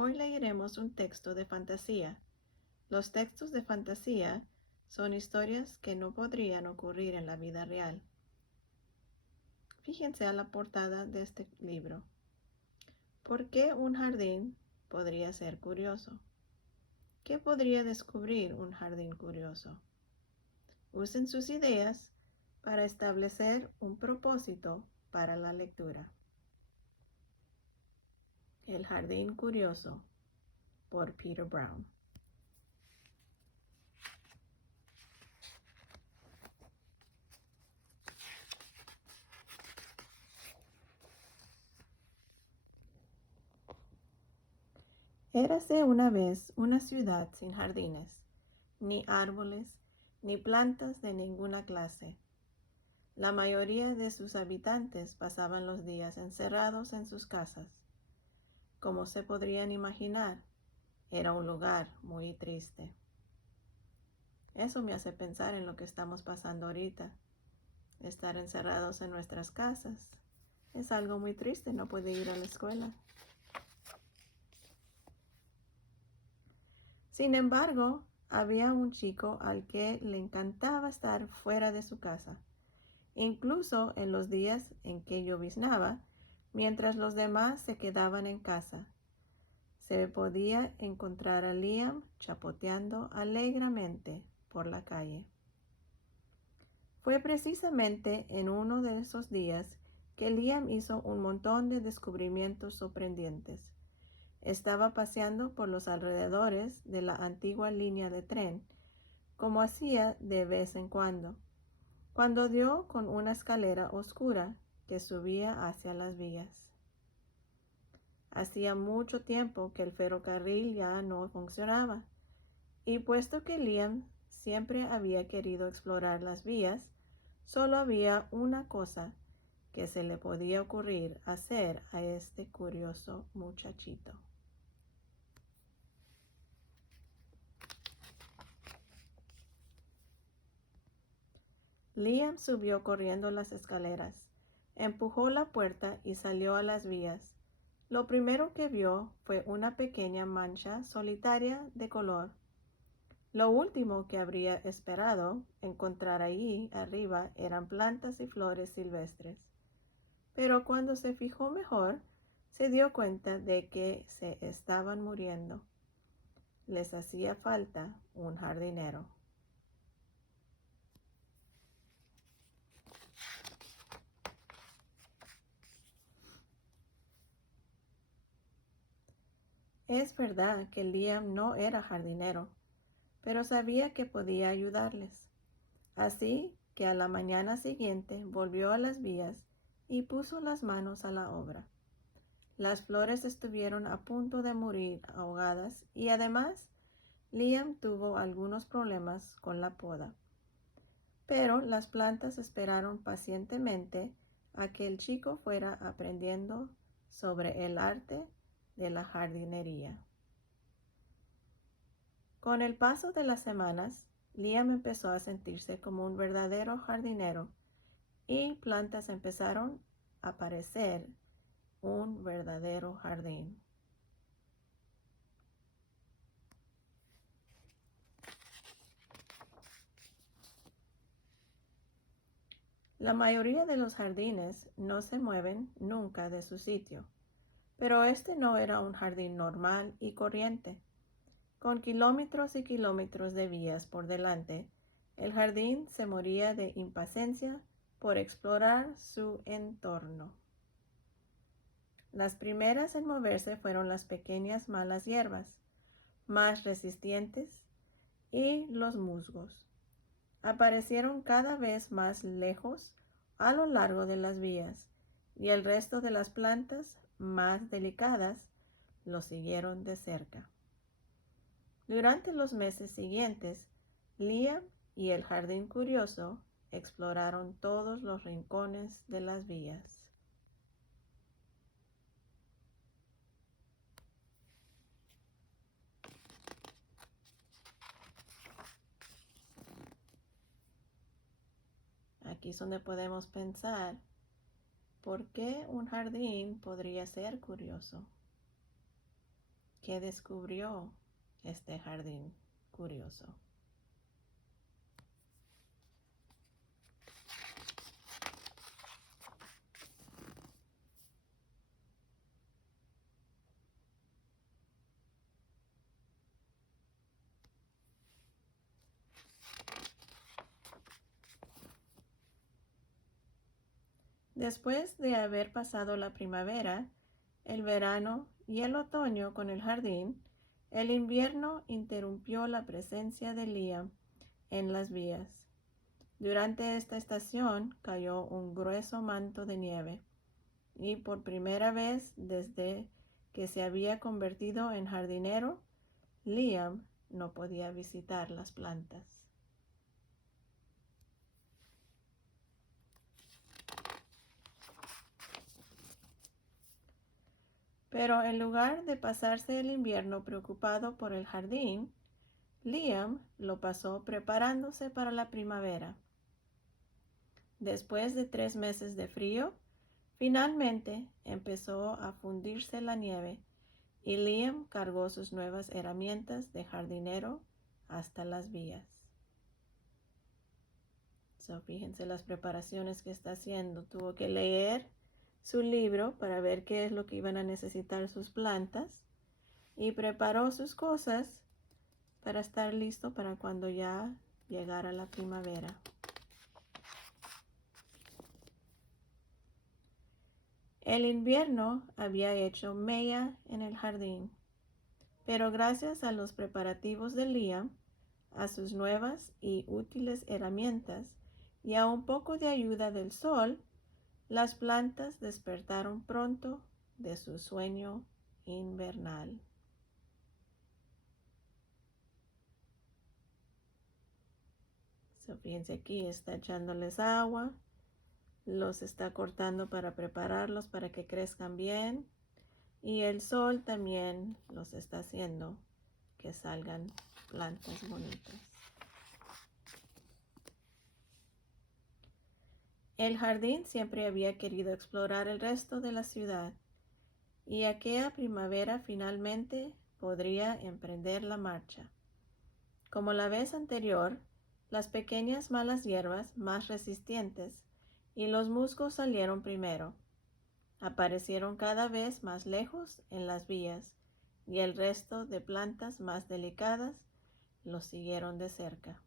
Hoy leeremos un texto de fantasía. Los textos de fantasía son historias que no podrían ocurrir en la vida real. Fíjense a la portada de este libro. ¿Por qué un jardín podría ser curioso? ¿Qué podría descubrir un jardín curioso? Usen sus ideas para establecer un propósito para la lectura. El jardín curioso, por Peter Brown. Érase una vez una ciudad sin jardines, ni árboles, ni plantas de ninguna clase. La mayoría de sus habitantes pasaban los días encerrados en sus casas. Como se podrían imaginar, era un lugar muy triste. Eso me hace pensar en lo que estamos pasando ahorita. Estar encerrados en nuestras casas es algo muy triste, no puede ir a la escuela. Sin embargo, había un chico al que le encantaba estar fuera de su casa, incluso en los días en que lloviznaba, mientras los demás se quedaban en casa. Se podía encontrar a Liam chapoteando alegremente por la calle. Fue precisamente en uno de esos días que Liam hizo un montón de descubrimientos sorprendentes. Estaba paseando por los alrededores de la antigua línea de tren, como hacía de vez en cuando dio con una escalera oscura que subía hacia las vías. Hacía mucho tiempo que el ferrocarril ya no funcionaba, y puesto que Liam siempre había querido explorar las vías, solo había una cosa que se le podía ocurrir hacer a este curioso muchachito. Liam subió corriendo las escaleras, empujó la puerta y salió a las vías. Lo primero que vio fue una pequeña mancha solitaria de color. Lo último que habría esperado encontrar allí arriba eran plantas y flores silvestres. Pero cuando se fijó mejor, se dio cuenta de que se estaban muriendo. Les hacía falta un jardinero. Es verdad que Liam no era jardinero, pero sabía que podía ayudarles. Así que a la mañana siguiente volvió a las vías y puso las manos a la obra. Las flores estuvieron a punto de morir ahogadas y además Liam tuvo algunos problemas con la poda. Pero las plantas esperaron pacientemente a que el chico fuera aprendiendo sobre el arte de la jardinería. Con el paso de las semanas, Liam empezó a sentirse como un verdadero jardinero y plantas empezaron a parecer un verdadero jardín. La mayoría de los jardines no se mueven nunca de su sitio, pero este no era un jardín normal y corriente. Con kilómetros y kilómetros de vías por delante, el jardín se moría de impaciencia por explorar su entorno. Las primeras en moverse fueron las pequeñas malas hierbas, más resistentes, y los musgos. Aparecieron cada vez más lejos a lo largo de las vías, y el resto de las plantas más delicadas lo siguieron de cerca. Durante los meses siguientes, Liam y el jardín curioso exploraron todos los rincones de las vías. Aquí es donde podemos pensar, ¿por qué un jardín podría ser curioso? que descubrió este jardín curioso. Después de haber pasado la primavera, el verano y el otoño con el jardín, el invierno interrumpió la presencia de Liam en las vías. Durante esta estación cayó un grueso manto de nieve, y por primera vez desde que se había convertido en jardinero, Liam no podía visitar las plantas. Pero en lugar de pasarse el invierno preocupado por el jardín, Liam lo pasó preparándose para la primavera. Después de 3 meses de frío, finalmente empezó a fundirse la nieve y Liam cargó sus nuevas herramientas de jardinero hasta las vías. Fíjense las preparaciones que está haciendo. Tuvo que leer su libro para ver qué es lo que iban a necesitar sus plantas y preparó sus cosas para estar listo para cuando ya llegara la primavera. El invierno había hecho mella en el jardín, pero gracias a los preparativos de Liam, a sus nuevas y útiles herramientas y a un poco de ayuda del sol, las plantas despertaron pronto de su sueño invernal. Fíjense aquí, está echándoles agua, los está cortando para prepararlos para que crezcan bien, y el sol también los está haciendo que salgan plantas bonitas. El jardín siempre había querido explorar el resto de la ciudad, y aquella primavera finalmente podría emprender la marcha. Como la vez anterior, las pequeñas malas hierbas más resistentes y los musgos salieron primero. Aparecieron cada vez más lejos en las vías, y el resto de plantas más delicadas los siguieron de cerca.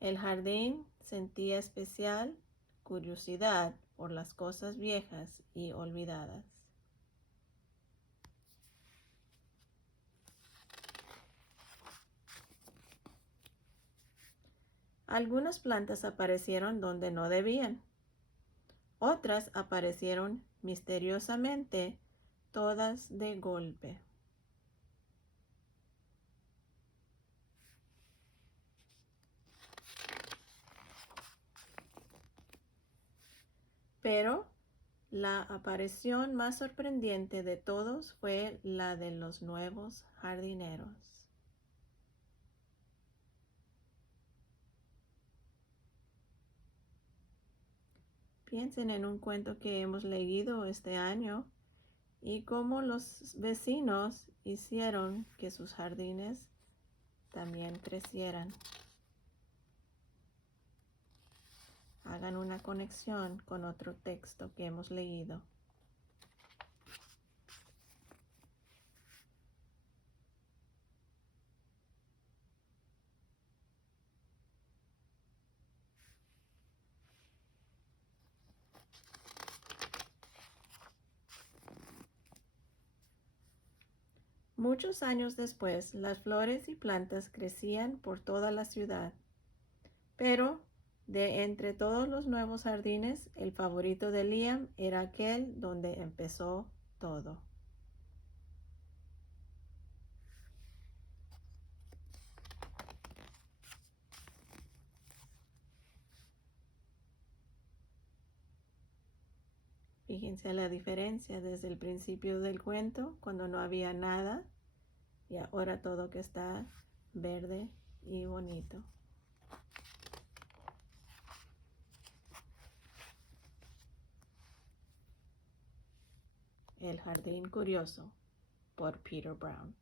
El jardín sentía especial curiosidad por las cosas viejas y olvidadas. Algunas plantas aparecieron donde no debían. Otras aparecieron misteriosamente, todas de golpe. Pero la aparición más sorprendente de todos fue la de los nuevos jardineros. Piensen en un cuento que hemos leído este año y cómo los vecinos hicieron que sus jardines también crecieran. Hagan una conexión con otro texto que hemos leído. Muchos años después, las flores y plantas crecían por toda la ciudad, pero de entre todos los nuevos jardines, el favorito de Liam era aquel donde empezó todo. Fíjense la diferencia desde el principio del cuento, cuando no había nada, y ahora todo que está verde y bonito. El jardín curioso. por Peter Brown.